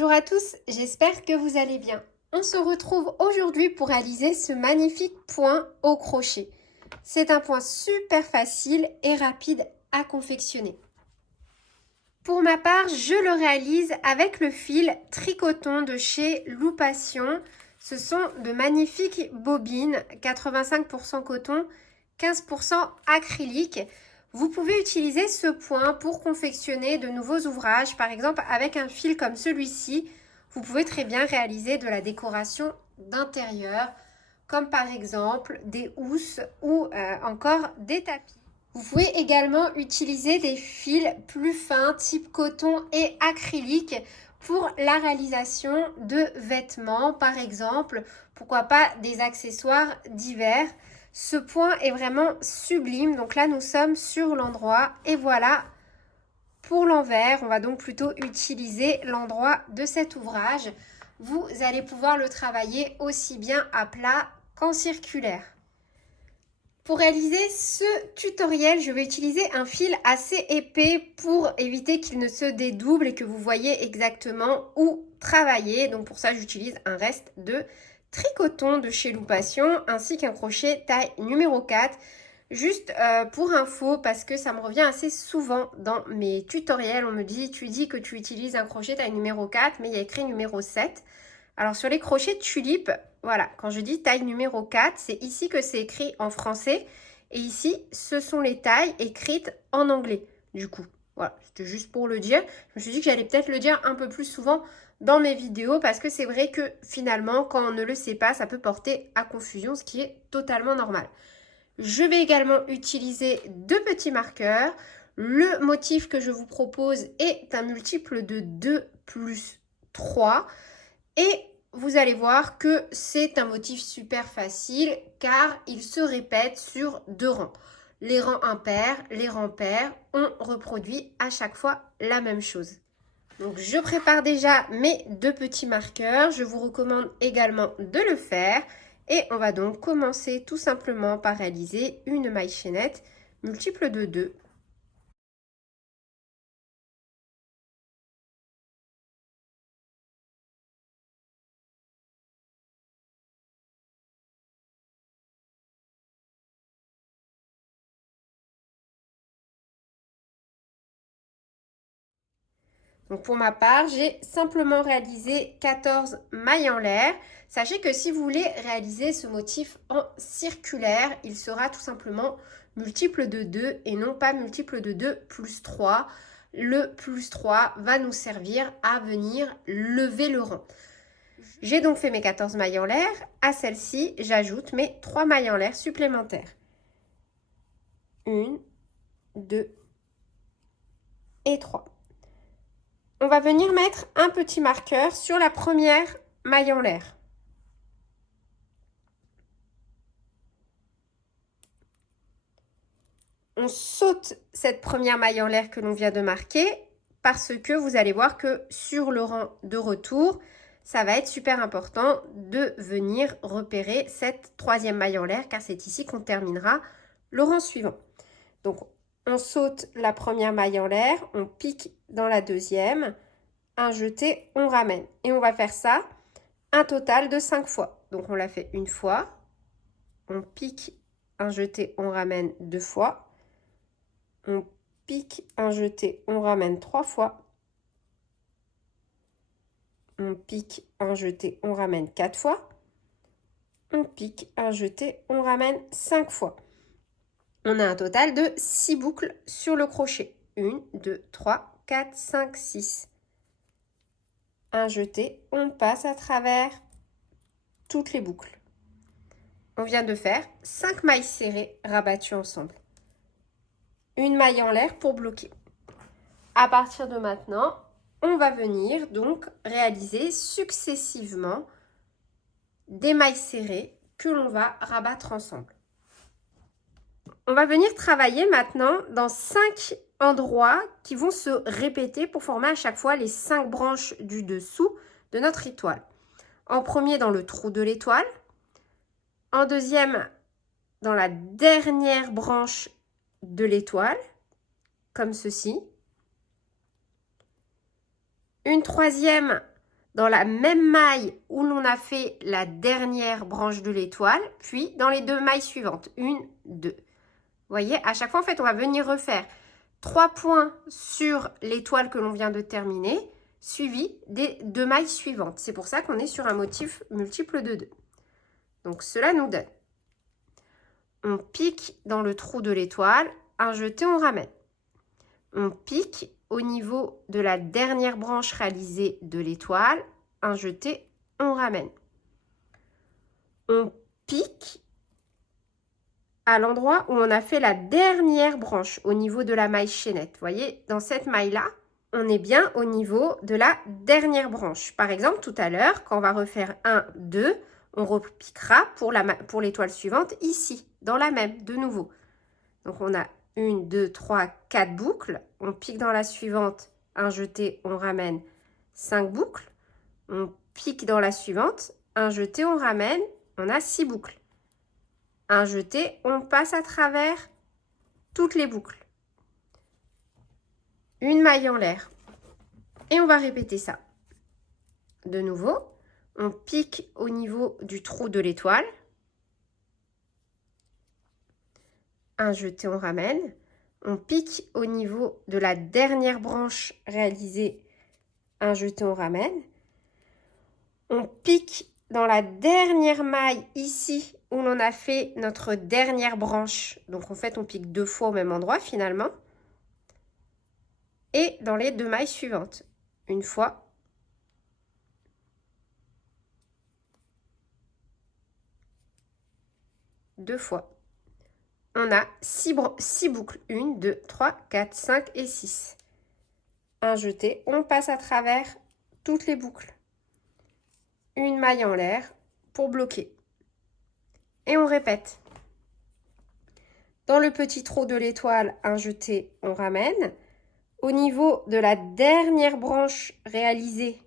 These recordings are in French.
Bonjour à tous, j'espère que vous allez bien. On se retrouve aujourd'hui pour réaliser ce magnifique point au crochet. C'est un point super facile et rapide à confectionner. Pour ma part, je le réalise avec le fil Tricoton de chez Loupation. Ce sont de magnifiques bobines, 85% coton, 15% acrylique. Vous pouvez utiliser ce point pour confectionner de nouveaux ouvrages. Par exemple, avec un fil comme celui-ci, vous pouvez très bien réaliser de la décoration d'intérieur, comme par exemple des housses ou encore des tapis. Vous pouvez également utiliser des fils plus fins type coton et acrylique pour la réalisation de vêtements, par exemple, pourquoi pas des accessoires divers. Ce point est vraiment sublime, donc là nous sommes sur l'endroit et voilà pour l'envers. On va donc plutôt utiliser l'endroit de cet ouvrage. Vous allez pouvoir le travailler aussi bien à plat qu'en circulaire. Pour réaliser ce tutoriel, je vais utiliser un fil assez épais pour éviter qu'il ne se dédouble et que vous voyez exactement où travailler. Donc pour ça, j'utilise un reste de Tricoton de chez Loupation ainsi qu'un crochet taille numéro 4. Juste pour info, parce que ça me revient assez souvent dans mes tutoriels, on me dit, tu dis que tu utilises un crochet taille numéro 4, mais il y a écrit numéro 7. Alors sur les crochets de tulipe, voilà, quand je dis taille numéro 4, c'est ici que c'est écrit en français. Et ici, ce sont les tailles écrites en anglais, du coup. Voilà, c'était juste pour le dire. Je me suis dit que j'allais peut-être le dire un peu plus souvent dans mes vidéos parce que c'est vrai que finalement, quand on ne le sait pas, ça peut porter à confusion, ce qui est totalement normal. Je vais également utiliser deux petits marqueurs. Le motif que je vous propose est un multiple de 2 plus 3. Et vous allez voir que c'est un motif super facile car il se répète sur 2 rangs. Les rangs impairs, les rangs pairs, on reproduit à chaque fois la même chose. Donc je prépare déjà mes deux petits marqueurs. Je vous recommande également de le faire. Et on va donc commencer tout simplement par réaliser une maille chaînette multiple de 2. Donc pour ma part, j'ai simplement réalisé 14 mailles en l'air. Sachez que si vous voulez réaliser ce motif en circulaire, il sera tout simplement multiple de 2 et non pas multiple de 2 plus 3. Le plus 3 va nous servir à venir lever le rang. J'ai donc fait mes 14 mailles en l'air. À celle-ci, j'ajoute mes 3 mailles en l'air supplémentaires. 1, 2 et 3. On va venir mettre un petit marqueur sur la première maille en l'air. On saute cette première maille en l'air que l'on vient de marquer parce que vous allez voir que sur le rang de retour, ça va être super important de venir repérer cette troisième maille en l'air car c'est ici qu'on terminera le rang suivant. Donc, on saute la première maille en l'air, on pique dans la deuxième, un jeté, on ramène. Et on va faire ça un total de 5 fois. Donc, on l'a fait une fois, on pique, un jeté, on ramène 2 fois, on pique, un jeté, on ramène 3 fois, on pique, un jeté, on ramène 4 fois, on pique, un jeté, on ramène 5 fois. On a un total de 6 boucles sur le crochet. 1, 2, 3, 4, 5, 6. Un jeté, on passe à travers toutes les boucles. On vient de faire 5 mailles serrées rabattues ensemble. Une maille en l'air pour bloquer. À partir de maintenant, on va venir donc réaliser successivement des mailles serrées que l'on va rabattre ensemble. On va venir travailler maintenant dans 5 endroits qui vont se répéter pour former à chaque fois les 5 branches du dessous de notre étoile. En premier, dans le trou de l'étoile. En deuxième, dans la dernière branche de l'étoile, comme ceci. Une troisième dans la même maille où l'on a fait la dernière branche de l'étoile, puis dans les 2 mailles suivantes. 1, 2. Vous voyez, à chaque fois, en fait, on va venir refaire 3 points sur l'étoile que l'on vient de terminer, suivi des 2 mailles suivantes. C'est pour ça qu'on est sur un motif multiple de 2. Donc, cela nous donne. On pique dans le trou de l'étoile, un jeté, on ramène. On pique au niveau de la dernière branche réalisée de l'étoile, un jeté, on ramène. On pique à l'endroit où on a fait la dernière branche, au niveau de la maille chaînette. Vous voyez, dans cette maille-là, on est bien au niveau de la dernière branche. Par exemple, tout à l'heure, quand on va refaire 1, 2, on repiquera pour l'étoile suivante ici, dans la même, de nouveau. Donc, on a 1, 2, 3, 4 boucles. On pique dans la suivante, un jeté, on ramène 5 boucles. On pique dans la suivante, un jeté, on ramène, on a 6 boucles. Un jeté, on passe à travers toutes les boucles. Une maille en l'air. Et on va répéter ça. De nouveau, on pique au niveau du trou de l'étoile. Un jeté, on ramène. On pique au niveau de la dernière branche réalisée. Un jeté, on ramène. On pique dans la dernière maille ici où l'on a fait notre dernière branche. Donc en fait, on pique 2 fois au même endroit finalement. Et dans les 2 mailles suivantes. Une fois. Deux fois. On a 6 boucles. 1, 2, 3, 4, 5 et 6. Un jeté. On passe à travers toutes les boucles. Une maille en l'air pour bloquer. Et on répète. Dans le petit trou de l'étoile, un jeté, on ramène. Au niveau de la dernière branche réalisée,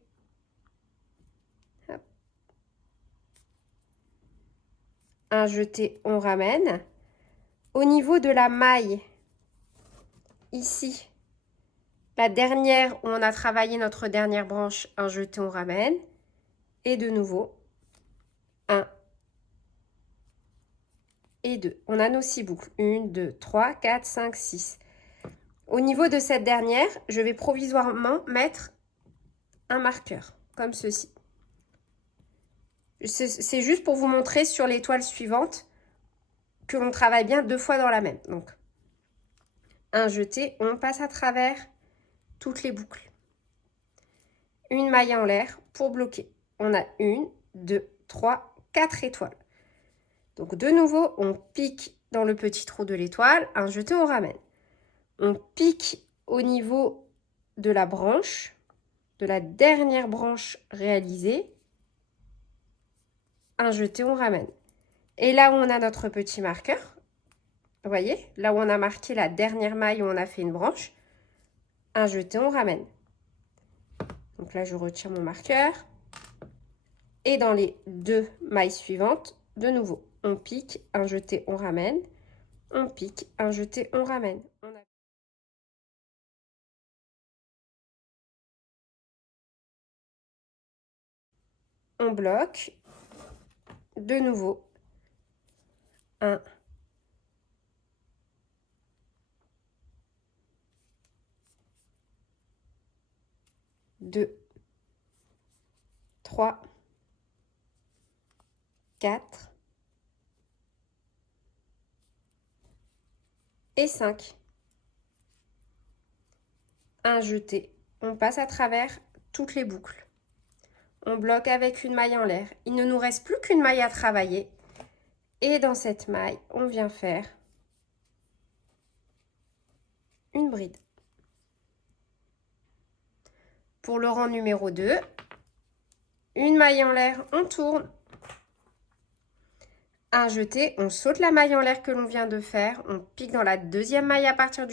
un jeté, on ramène. Au niveau de la maille, ici, la dernière où on a travaillé notre dernière branche, un jeté, on ramène. Et de nouveau, 1 et 2. On a nos 6 boucles. 1, 2, 3, 4, 5, 6. Au niveau de cette dernière, je vais provisoirement mettre un marqueur, comme ceci. C'est juste pour vous montrer sur l'étoile suivante que l'on travaille bien 2 fois dans la même. Donc, un jeté, on passe à travers toutes les boucles. Une maille en l'air pour bloquer. On a 1, 2, 3, 4 étoiles. Donc, de nouveau, on pique dans le petit trou de l'étoile, un jeté, on ramène. On pique au niveau de la branche, de la dernière branche réalisée, un jeté, on ramène. Et là où on a notre petit marqueur, vous voyez, là où on a marqué la dernière maille où on a fait une branche, un jeté, on ramène. Donc là, je retire mon marqueur. Et dans les 2 mailles suivantes, de nouveau, on pique, un jeté, on ramène. On pique, un jeté, on ramène. On bloque. De nouveau, 1, 2, 3, 4 et 5. Un jeté. On passe à travers toutes les boucles. On bloque avec une maille en l'air. Il ne nous reste plus qu'une maille à travailler. Et dans cette maille, on vient faire une bride. Pour le rang numéro 2, une maille en l'air, on tourne. Un jeté, on saute la maille en l'air que l'on vient de faire. On pique dans la 2e maille à partir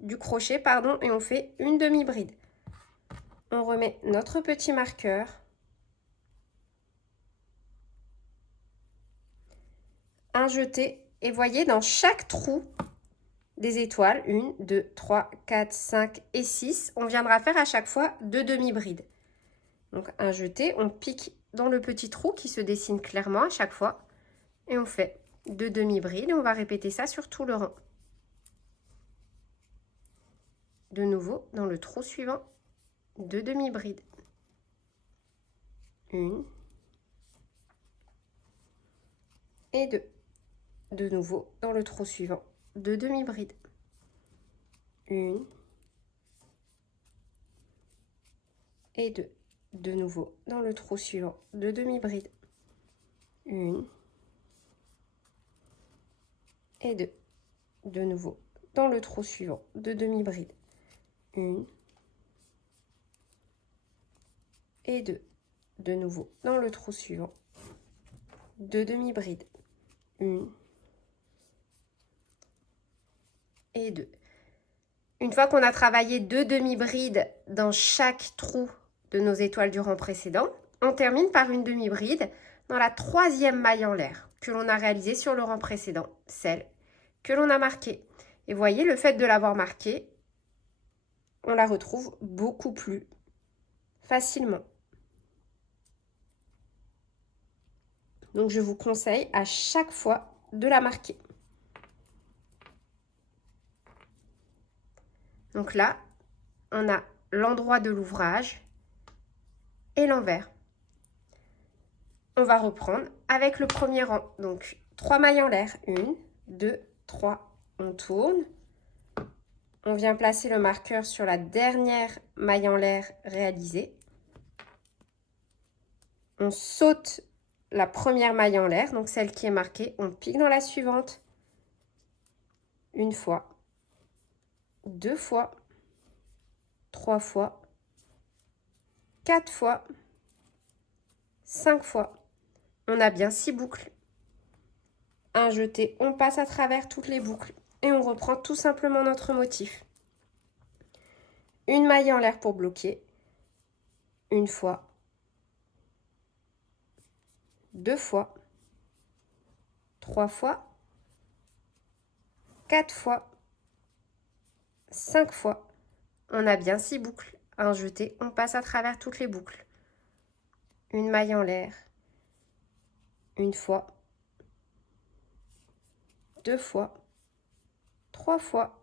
du crochet, pardon, et on fait une demi-bride. On remet notre petit marqueur. Un jeté, et voyez dans chaque trou des étoiles, 1, 2, 3, 4, 5 et 6, on viendra faire à chaque fois 2 demi-brides. Donc un jeté, on pique dans le petit trou qui se dessine clairement à chaque fois. Et on fait 2 demi-brides et on va répéter ça sur tout le rang. De nouveau, dans le trou suivant, 2 demi-brides. 1 et 2. De nouveau, dans le trou suivant, 2 demi-brides. 1 et 2. De nouveau, dans le trou suivant, 2 demi-brides. 1 et 2. De nouveau, dans le trou suivant, 2 demi-brides. 1 et 2. De nouveau, dans le trou suivant, 2 demi-brides. 1 et 2. Une fois qu'on a travaillé 2 demi-brides dans chaque trou de nos étoiles du rang précédent, on termine par une demi-bride dans la 3e maille en l'air que l'on a réalisée sur le rang précédent, celle que l'on a marquée. Et voyez, le fait de l'avoir marquée, on la retrouve beaucoup plus facilement. Donc je vous conseille à chaque fois de la marquer. Donc là, on a l'endroit de l'ouvrage et l'envers. On va reprendre avec le premier rang. Donc 3 mailles en l'air. 1, 2, 3. On tourne. On vient placer le marqueur sur la dernière maille en l'air réalisée. On saute la première maille en l'air, donc celle qui est marquée. On pique dans la suivante. 1 fois, 2 fois, 3 fois, 4 fois, 5 fois. On a bien 6 boucles. Un jeté, on passe à travers toutes les boucles et on reprend tout simplement notre motif. Une maille en l'air pour bloquer. 1 fois, 2 fois, 3 fois, 4 fois, 5 fois. On a bien 6 boucles. Un jeté, on passe à travers toutes les boucles. Une maille en l'air. 1 fois, 2 fois, 3 fois,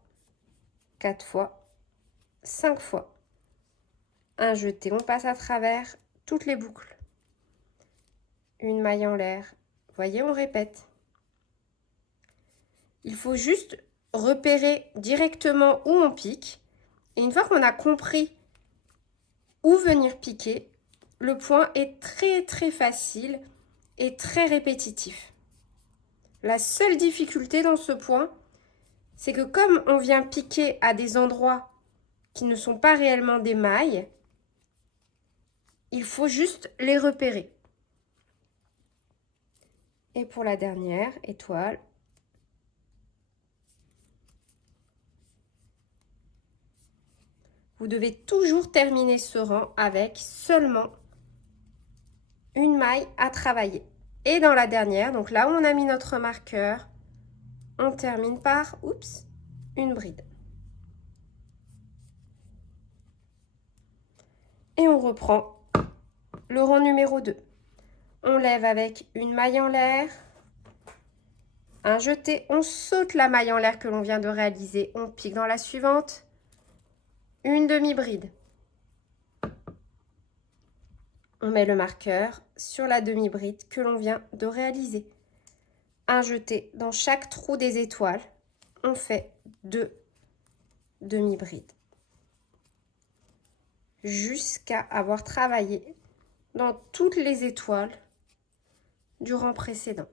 4 fois, 5 fois. Un jeté, on passe à travers toutes les boucles. Une maille en l'air. Voyez, on répète. Il faut juste repérer directement où on pique. Et une fois qu'on a compris où venir piquer, le point est très facile et très répétitif. La seule difficulté dans ce point, c'est que comme on vient piquer à des endroits qui ne sont pas réellement des mailles, il faut juste les repérer. Et pour la dernière étoile, vous devez toujours terminer ce rang avec seulement une maille à travailler. Et dans la dernière, donc là où on a mis notre marqueur, on termine par, oups, une bride. Et on reprend le rang numéro 2. On lève avec une maille en l'air, un jeté, on saute la maille en l'air que l'on vient de réaliser, on pique dans la suivante, une demi-bride. On met le marqueur sur la demi-bride que l'on vient de réaliser. Un jeté dans chaque trou des étoiles, on fait 2 demi-brides. Jusqu'à avoir travaillé dans toutes les étoiles du rang précédent.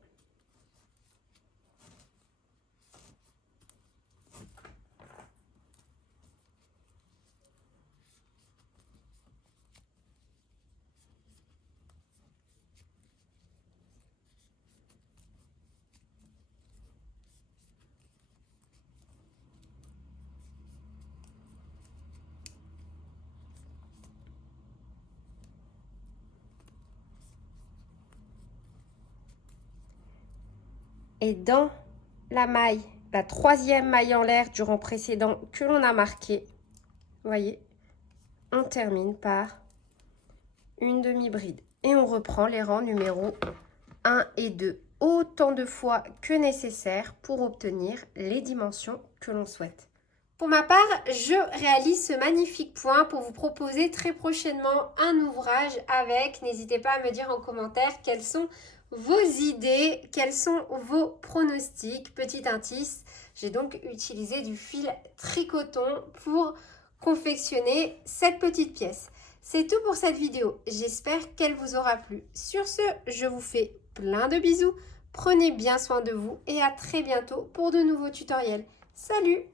Et dans la maille, la 3e maille en l'air du rang précédent que l'on a marqué, vous voyez, on termine par une demi-bride. Et on reprend les rangs numéro 1 et 2 autant de fois que nécessaire pour obtenir les dimensions que l'on souhaite. Pour ma part, je réalise ce magnifique point pour vous proposer très prochainement un ouvrage avec. N'hésitez pas à me dire en commentaire quelles sont vos idées, quels sont vos pronostics. Petit indice, j'ai donc utilisé du fil tricoton pour confectionner cette petite pièce. C'est tout pour cette vidéo. J'espère qu'elle vous aura plu. Sur ce, je vous fais plein de bisous. Prenez bien soin de vous et à très bientôt pour de nouveaux tutoriels. Salut!